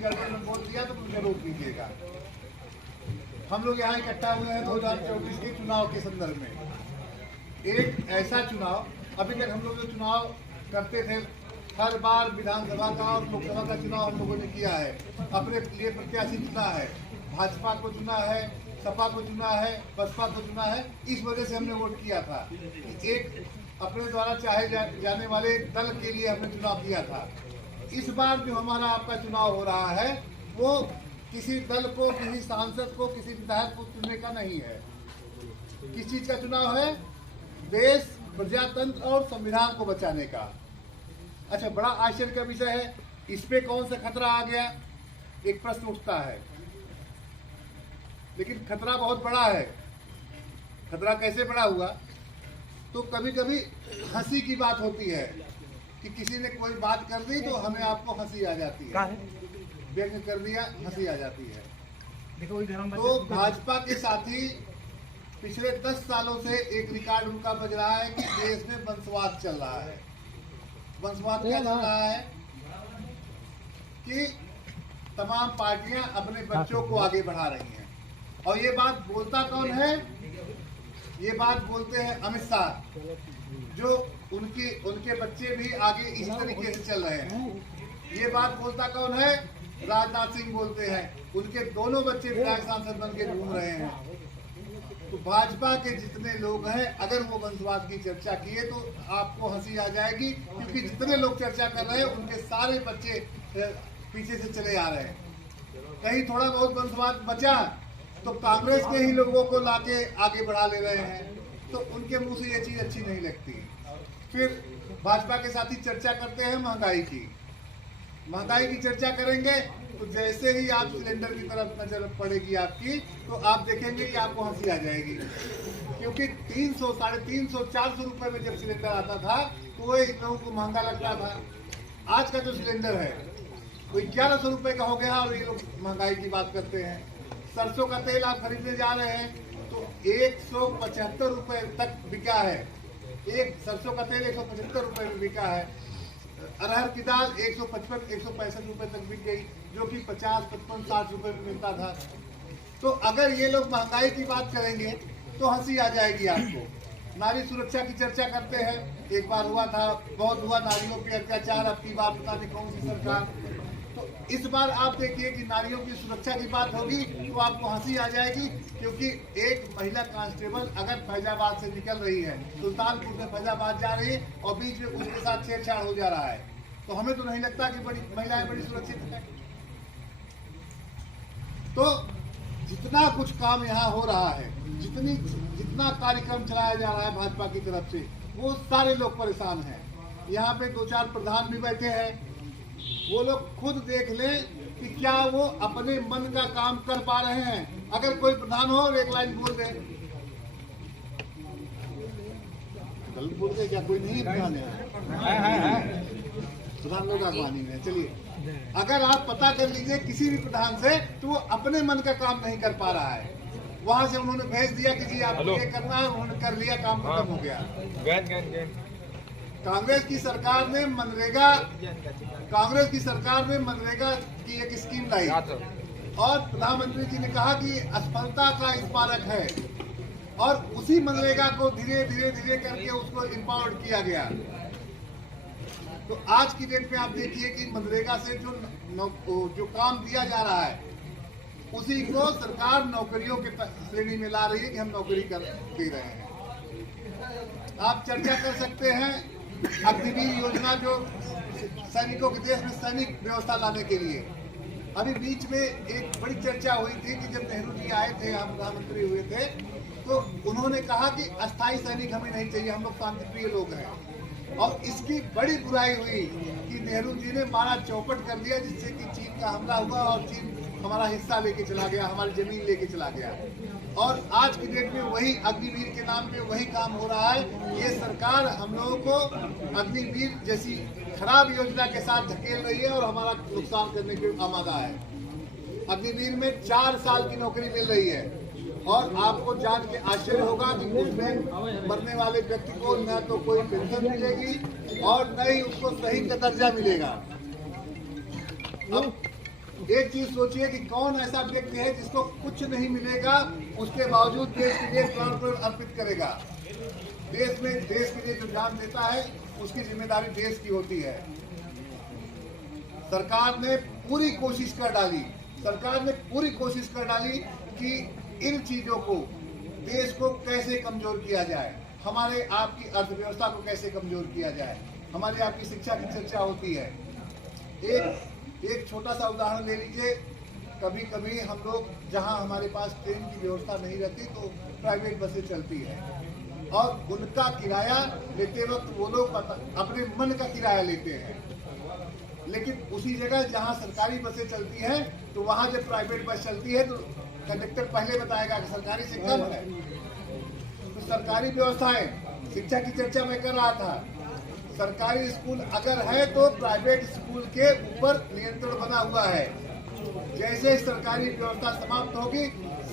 गड़बड़ में बोल दिया तो मुझे रोक दीजिएगा। हम लोग यहाँ इकट्ठा हुए हैं 2024 के चुनाव के संदर्भ में। एक ऐसा चुनाव, अभी तक हम लोग जो चुनाव करते थे हर बार विधानसभा का और लोकसभा का चुनाव हम लोगों ने किया है, अपने लिए प्रत्याशी चुना है, भाजपा को चुना है, सपा को चुना है, बसपा को चुना है। इस वजह से हमने वोट किया था कि एक अपने द्वारा चाहे जाने वाले दल के लिए हमने चुनाव किया था। इस बार जो हमारा आपका चुनाव हो रहा है वो किसी दल को, किसी सांसद को, किसी विधायक को चुनने का नहीं है। किस चीज का चुनाव है? देश, प्रजातंत्र और संविधान को बचाने का। अच्छा, बड़ा आश्चर्य का विषय है, इस पे कौन सा खतरा आ गया, एक प्रश्न उठता है। लेकिन खतरा बहुत बड़ा है। खतरा कैसे बड़ा हुआ? तो कभी कभी हंसी की बात होती है कि किसी ने कोई बात कर दी तो हमें आपको हंसी आ जाती है, व्यंग कर दिया, हंसी आ जाती है। तो भाजपा के साथी पिछले 10 सालों से एक रिकॉर्ड उनका बज रहा है कि देश में वंशवाद चल रहा है। वंशवाद क्या चल रहा है कि तमाम पार्टियां अपने बच्चों को आगे बढ़ा रही हैं। और ये बात बोलता कौन है? ये बात बोलते हैं अमित शाह, जो उनके बच्चे भी आगे इस तरीके से चल रहे हैं। ये बात बोलता कौन है? राजनाथ सिंह बोलते हैं, उनके दोनों बच्चे विधायक सांसद बन के घूम रहे हैं। तो भाजपा के जितने लोग हैं, अगर वो वंशवाद की चर्चा किए तो आपको हंसी आ जाएगी, क्योंकि जितने लोग चर्चा कर रहे हैं उनके सारे बच्चे पीछे से चले आ रहे हैं। कहीं थोड़ा बहुत वंशवाद बचा तो कांग्रेस के ही लोगों को लाके आगे बढ़ा ले रहे हैं। तो उनके मुंह से ये चीज अच्छी नहीं लगती। फिर भाजपा के साथी चर्चा करते हैं महंगाई की। महंगाई की चर्चा करेंगे तो जैसे ही आप सिलेंडर की तरफ नजर पड़ेगी आपकी, तो आप देखेंगे कि आपको हंसी आ जाएगी। क्योंकि 300, 350, 400 रुपए में जब सिलेंडर आता था तो वो इन लोगों को महंगा लगता था। आज का जो सिलेंडर है वो 1100 रुपए का हो गया और ये लोग महंगाई की बात करते हैं। सरसों का तेल आप खरीदने जा रहे हैं तो 175 रुपए तक बिका है। एक सरसों का तेल 175 रुपए में बिका है। अरहर की दाल 155, 165 रुपए तक बिक गई, जो कि 50, 55, 60 रुपए में मिलता था। तो अगर ये लोग महंगाई की बात करेंगे तो हंसी आ जाएगी आपको। नारी सुरक्षा की चर्चा करते हैं, एक बार हुआ था, बहुत हुआ नारियों पे अत्याचार, अब की बात पता नहीं कौन सी सरकार। तो इस बार आप देखिए कि नारियों की सुरक्षा की बात होगी तो आपको हंसी आ जाएगी, क्योंकि एक महिला कांस्टेबल अगर फैजाबाद से निकल रही है, सुल्तानपुर से फैजाबाद जा रही है और बीच में उसके साथ छेड़छाड़ हो जा रहा है, तो हमें तो नहीं लगता कि महिलाएं बड़ी सुरक्षित है। तो जितना कुछ काम यहाँ हो रहा है, जितना कार्यक्रम चलाया जा रहा है भाजपा की तरफ से, वो सारे लोग परेशान हैं। यहाँ पे 2-4 प्रधान भी बैठे हैं, वो लोग खुद देख लें कि क्या वो अपने मन का काम कर पा रहे हैं। अगर कोई प्रधान हो और एक लाइन बोल दे, गलत बोल दे, क्या कोई नहीं प्रधान है? प्रधान लोग आगवानी में। चलिए, अगर आप पता कर लीजिए किसी भी प्रधान से, तो वो अपने मन का काम नहीं कर पा रहा है। वहां से उन्होंने भेज दिया कि जी आपको ये करना है, उन्होंने कर लिया, काम खत्म हो गया। कांग्रेस की सरकार ने मनरेगा की एक स्कीम लाई और प्रधानमंत्री जी ने कहा कि असफलता का स्मारक है, और उसी मनरेगा को धीरे धीरे करके उसको एम्पावर्ड किया गया। तो आज की डेट में आप देखिए कि मनरेगा से जो काम दिया जा रहा है उसी को सरकार नौकरियों के श्रेणी में ला रही है कि हम नौकरी कर दे रहे हैं। आप चर्चा कर सकते हैं अग्निवीर योजना, जो सैनिकों के देश में सैनिक व्यवस्था लाने के लिए। अभी बीच में एक बड़ी चर्चा हुई थी कि जब नेहरू जी आए थे, हम प्रधानमंत्री हुए थे, तो उन्होंने कहा कि अस्थायी सैनिक हमें नहीं चाहिए, हम लोग शांतिप्रिय लोग हैं। और इसकी बड़ी बुराई हुई कि नेहरू जी ने मारा चौपट कर दिया, जिससे कि चीन का हमला हुआ और चीन हमारा हिस्सा लेके चला गया, हमारी जमीन लेके चला गया। और आज की डेट में वही अग्निवीर के नाम पे वही काम हो रहा है। ये सरकार हम लोगों को अग्निवीर जैसी खराब योजना के साथ धकेल रही है और हमारा नुकसान करने के आमादा है। अग्निवीर में 4 साल की नौकरी मिल रही है, और आपको जान के आश्चर्य होगा कि उसमें मरने वाले व्यक्ति को न तो कोई पेंशन मिलेगी और न ही उसको शहीद का दर्जा मिलेगा। अब एक चीज सोचिए कि कौन ऐसा व्यक्ति है जिसको कुछ नहीं मिलेगा, उसके बावजूद देश के लिए प्राण अर्पित करेगा। देश में देश के लिए जो जान देता है उसकी जिम्मेदारी देश की होती है। सरकार ने पूरी कोशिश कर डाली कि इन चीजों को, देश को कैसे कमजोर किया जाए, हमारे आपकी अर्थव्यवस्था को कैसे कमजोर किया जाए, हमारी आपकी शिक्षा की चर्चा होती है। एक छोटा सा उदाहरण ले लीजिए, कभी कभी हम लोग जहां हमारे पास ट्रेन की व्यवस्था नहीं रहती तो प्राइवेट बसें चलती है और उनका किराया लेते वक्त वो लोग अपने मन का किराया लेते हैं, लेकिन उसी जगह जहां सरकारी बसें चलती हैं तो वहां जब प्राइवेट बस चलती है तो कंडक्टर पहले बताएगा कि सरकारी से कम है। तो सरकारी व्यवस्थाएं, शिक्षा की चर्चा मैं कर रहा था, सरकारी स्कूल अगर है तो प्राइवेट स्कूल के ऊपर नियंत्रण बना हुआ है। जैसे सरकारी व्यवस्था समाप्त होगी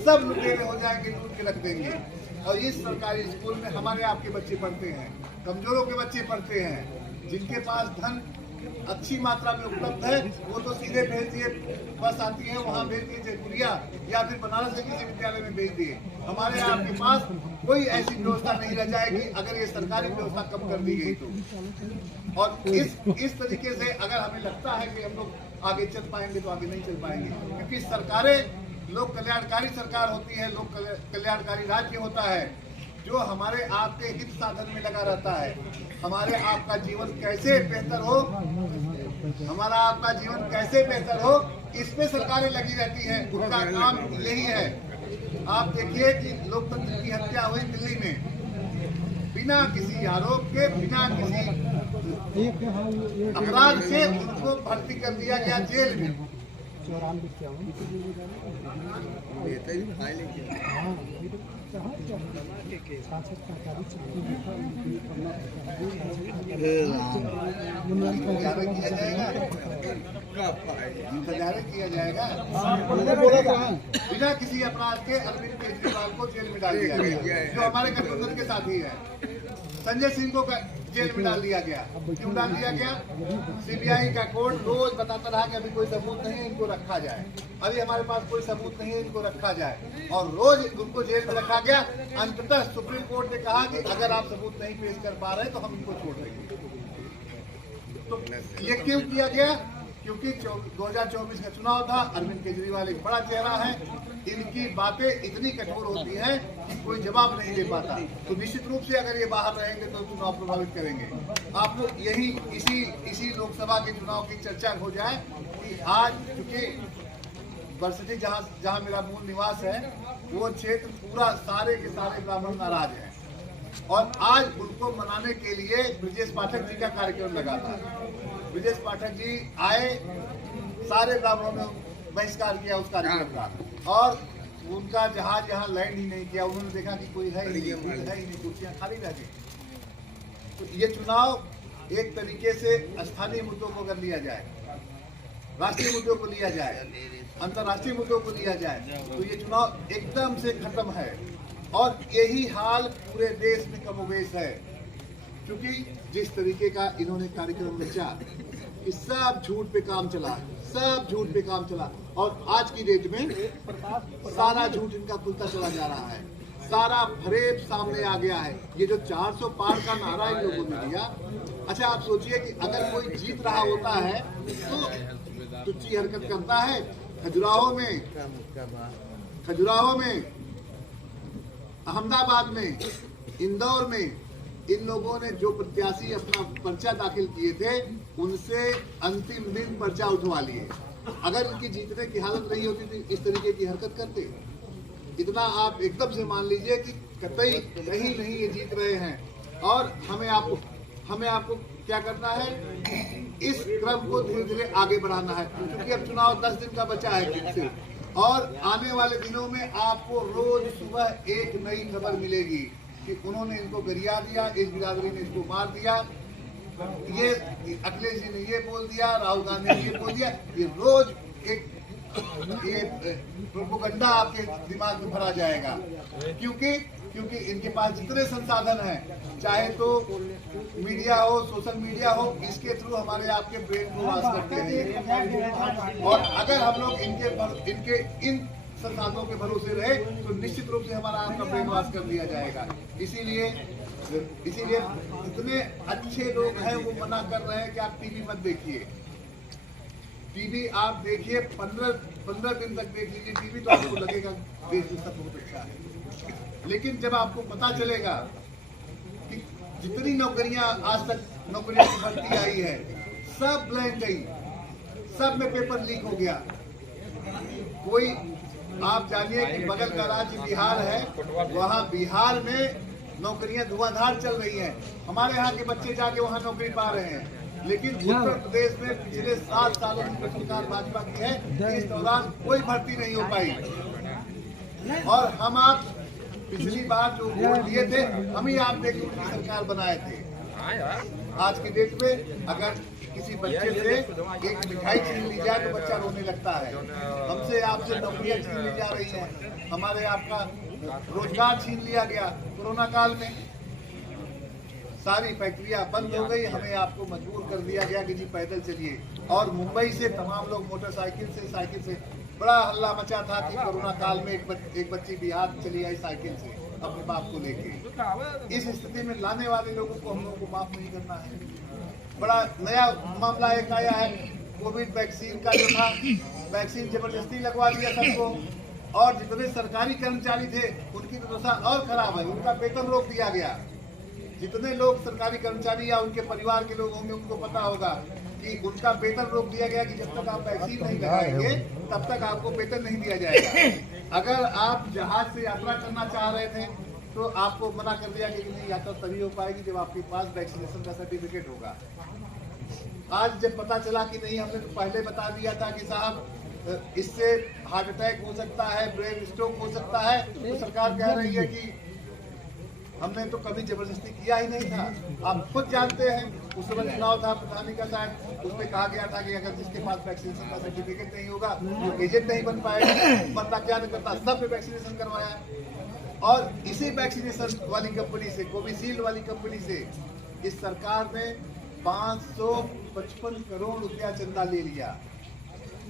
सब लुटेरे हो जाएंगे, लूट के रख देंगे। और इस सरकारी स्कूल में हमारे आपके बच्चे पढ़ते हैं, कमजोरों के बच्चे पढ़ते हैं, जिनके पास धन अच्छी मात्रा में उपलब्ध है वो तो सीधे भेज दिए, बस आती है वहाँ भेज दिए जयपुरिया या फिर बनारस के किसी विद्यालय में भेज दिए। हमारे आपके पास कोई ऐसी व्यवस्था नहीं रह जाएगी अगर ये सरकारी व्यवस्था कम कर दी गई तो। और इस तरीके से अगर हमें लगता है कि हम लोग आगे चल पाएंगे तो आगे नहीं चल पाएंगे, क्योंकि सरकारें लोक कल्याणकारी सरकार होती है, लोक कल्याणकारी राज्य होता है जो हमारे आपके हित साधन में लगा रहता है। हमारे आपका जीवन कैसे बेहतर हो, हमारा आपका जीवन कैसे बेहतर हो, इसमें सरकारें लगी रहती हैं, उनका काम यही है। आप देखिए कि लोकतंत्र की हत्या हुई दिल्ली में, बिना किसी आरोप के, बिना किसी अपराध से उनको भर्ती कर दिया गया जेल में। किया जाएगा बिना किसी अपराध के अरविंद केजरीवाल को जेल में डाल दिया गया, जो हमारे गठबंधन के साथी है। संजय सिंह को जेल में डाल दिया गया। क्यों डाल दिया गया? सीबीआई का कोर्ट रोज बताता रहा कि अभी कोई सबूत नहीं है, इनको रखा जाए, अभी हमारे पास कोई सबूत नहीं है, इनको रखा जाए, और रोज उनको जेल में रखा गया। अंततः सुप्रीम कोर्ट ने कहा कि अगर आप सबूत नहीं पेश कर पा रहे तो हम इनको छोड़ देंगे। तो ये क्यों किया गया? क्योंकि 2024 का चुनाव था, अरविंद केजरीवाल एक बड़ा चेहरा है, इनकी बातें इतनी कठोर होती हैं कि कोई जवाब नहीं दे पाता। तो निश्चित रूप से अगर ये बाहर रहेंगे तो चुनाव प्रभावित करेंगे। आप लोग यही इसी लोकसभा के चुनाव की चर्चा हो जाए कि आज चूंकि बरसठी जहाँ मेरा मूल निवास है वो क्षेत्र पूरा सारे के सारे ब्राह्मण नाराज है, और आज उनको मनाने के लिए ब्रजेश पाठक जी का कार्यक्रम लगा था। ब्रजेश पाठक जी आए, सारे ब्राह्मणों ने बहिष्कार किया उस कार्यक्रम का, और उनका जहाज यहाँ लैंड ही नहीं किया। उन्होंने देखा कि कोई है ही नहीं, कुर्सियां खाली रह गई। तो ये चुनाव एक तरीके से स्थानीय मुद्दों को अगर लिया जाए, राष्ट्रीय मुद्दों को लिया जाए, अंतर्राष्ट्रीय मुद्दों को लिया जाए, तो ये चुनाव एकदम से खत्म है। और यही हाल पूरे देश में कमोबेश है, क्योंकि जिस तरीके का इन्होंने कार्यक्रम रचा, कि सब झूठ पे काम चला, सब झूठ पे काम चला, और आज की डेट में सारा झूठ इनका खुलता चला जा रहा है, सारा फरेब सामने आ गया है। ये जो 400 पार का नारा इन लोगों ने दिया, अच्छा आप सोचिए कि अगर कोई जीत रहा होता है तो तुच्ची हरकत करता है। खजुराहो में, अहमदाबाद में, इंदौर में इन लोगों ने जो प्रत्याशी अपना पर्चा दाखिल किए थे उनसे अंतिम दिन पर्चा उठवा लिए। अगर इनकी जीतने की हालत नहीं होती तो इस तरीके की हरकत करते? इतना आप एकदम से मान लीजिए कि कतई कहीं नहीं ये जीत रहे हैं। और हमें आपको क्या करना है, इस क्रम को धीरे धीरे आगे बढ़ाना है, क्योंकि अब चुनाव 10 दिन का बचा है फिर से, और आने वाले दिनों में आपको रोज सुबह एक नई खबर मिलेगी कि उन्होंने इनको गरिया दिया, इस बिरादरी ने इसको मार दिया, ये अखिलेश जी ने ये बोल दिया, राहुल गांधी ने ये बोल दिया। ये रोज एक प्रोपेगेंडा आपके दिमाग में भरा जाएगा, क्योंकि क्योंकि इनके पास जितने संसाधन हैं, चाहे तो मीडिया हो, सोशल मीडिया हो, इसके थ्रू हमारे आपके ब्रेन को वॉश करते हैं। और अगर हम लोग इनके इन संसाधनों के भरोसे रहे तो निश्चित रूप से हमारा आपका ब्रेन वॉश कर दिया जाएगा। इसीलिए इतने अच्छे लोग हैं वो मना कर रहे हैं कि आप टीवी मत देखिए। टीवी आप देखिए 15 दिन तक देख लीजिए टीवी, तो आपको लगेगा देश में सब बहुत अच्छा है। लेकिन जब आपको पता चलेगा कि जितनी नौकरियां आज तक नौकरियों की भर्ती आई है सब ब्लैंक गई, सब में पेपर लीक हो गया। कोई आप जानिए कि बगल का राज्य बिहार है, वहाँ बिहार में नौकरियां धुआंधार चल रही हैं। हमारे यहाँ के बच्चे जाके वहाँ नौकरी पा रहे हैं। लेकिन उत्तर प्रदेश में पिछले 7 सालों से सरकार भाजपा की है, इस दौरान कोई भर्ती नहीं हो पाई। और हम आप पिछली बार जो वोट दिए थे, हम ही आप देखिए उनकी सरकार बनाए थे। आज की डेट में अगर किसी बच्चे से एक मिठाई छीन ली जाए तो बच्चा रोने लगता है। हमसे आपसे नौकरियां छीन ली जा रही हैं, हमारे आपका रोजगार छीन लिया गया। कोरोना काल में सारी फैक्ट्रियां बंद हो गई, हमें आपको मजबूर कर दिया गया कि जी पैदल चलिए। और मुंबई से तमाम लोग मोटरसाइकिल से, साइकिल से, बड़ा हल्ला मचा था कि कोरोना काल में एक बच्ची बिहार चली आई साइकिल से अपने बाप को लेके। इस स्थिति में लाने वाले लोगों को हम लोगों को माफ नहीं करना है। बड़ा नया मामला एक आया है कोविड वैक्सीन का, जो था वैक्सीन जबरदस्ती लगवा दिया सबको, और जितने सरकारी कर्मचारी थे उनकी तो दशा और खराब है, उनका वेतन रोक दिया गया। जितने लोग सरकारी कर्मचारी या उनके परिवार के लोग होंगे उनको पता होगा कि उनका वेतन रोक दिया गया कि जब तक आप वैक्सीन नहीं लगाएंगे तब तक आपको वेतन नहीं दिया जाएगा। अगर आप जहाज से यात्रा करना चाह रहे थे तो आपको मना कर दिया कि नहीं, यात्रा तभी हो पाएगी जब आपके पास वैक्सीनेशन का सर्टिफिकेट होगा। आज जब पता चला कि नहीं, हमने तो पहले बता दिया था कि साहब इससे हार्ट अटैक हो सकता है, ब्रेन स्ट्रोक हो सकता है, तो सरकार कह रही है कि हमने तो कभी जबरदस्ती किया ही नहीं था। आप खुद जानते हैं उस समय चुनाव था प्रधानी का, शायद उसमें कहा गया था कि अगर जिसके पास वैक्सीनेशन का सर्टिफिकेट नहीं होगा वो एजेंट नहीं बन पाएगा। बनता क्या नहीं करता, सब पे वैक्सीनेशन करवाया। और इसी वैक्सीनेशन वाली कंपनी से, कोविशील्ड वाली कंपनी से इस सरकार ने 555 करोड़ रुपया चंदा ले लिया।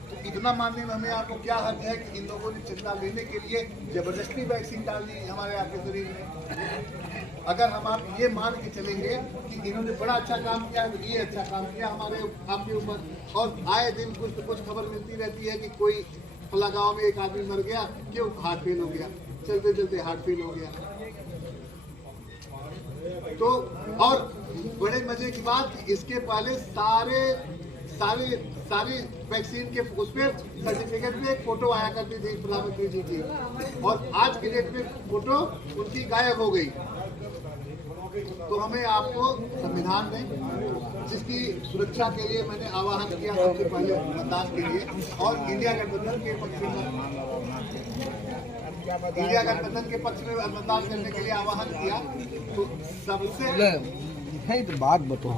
तो इतना मानने में हमें आपको क्या हक है कि इन लोगों ने चंदा लेने के लिए जबरदस्ती वैक्सीन डाल दी हमारे आपके शरीर में। अगर हम आप ये मान के चलेंगे कि इन्होंने बड़ा अच्छा काम किया है, तो ये अच्छा काम किया हमारे आपके ऊपर। और आए दिन कुछ न कुछ खबर मिलती रहती है कि कोई फला गाँव में एक आदमी मर गया, क्यों, हार्ट फेल हो गया, चलते चलते हार्ट फेल हो गया। तो और बड़े मजे की बात, इसके पहले सारी वैक्सीन के उस पर सर्टिफिकेट में एक फोटो आया करती थी प्रधानमंत्री जी की, और आज की डेट में फोटो उनकी गायब हो गई। तो हमें आपको संविधान में जिसकी सुरक्षा के लिए मैंने आह्वान किया सबसे पहले मतदान के लिए, और इंडिया गठबंधन के पक्ष में मतदान करने के लिए आह्वान किया, तो सबसे बात बताओ।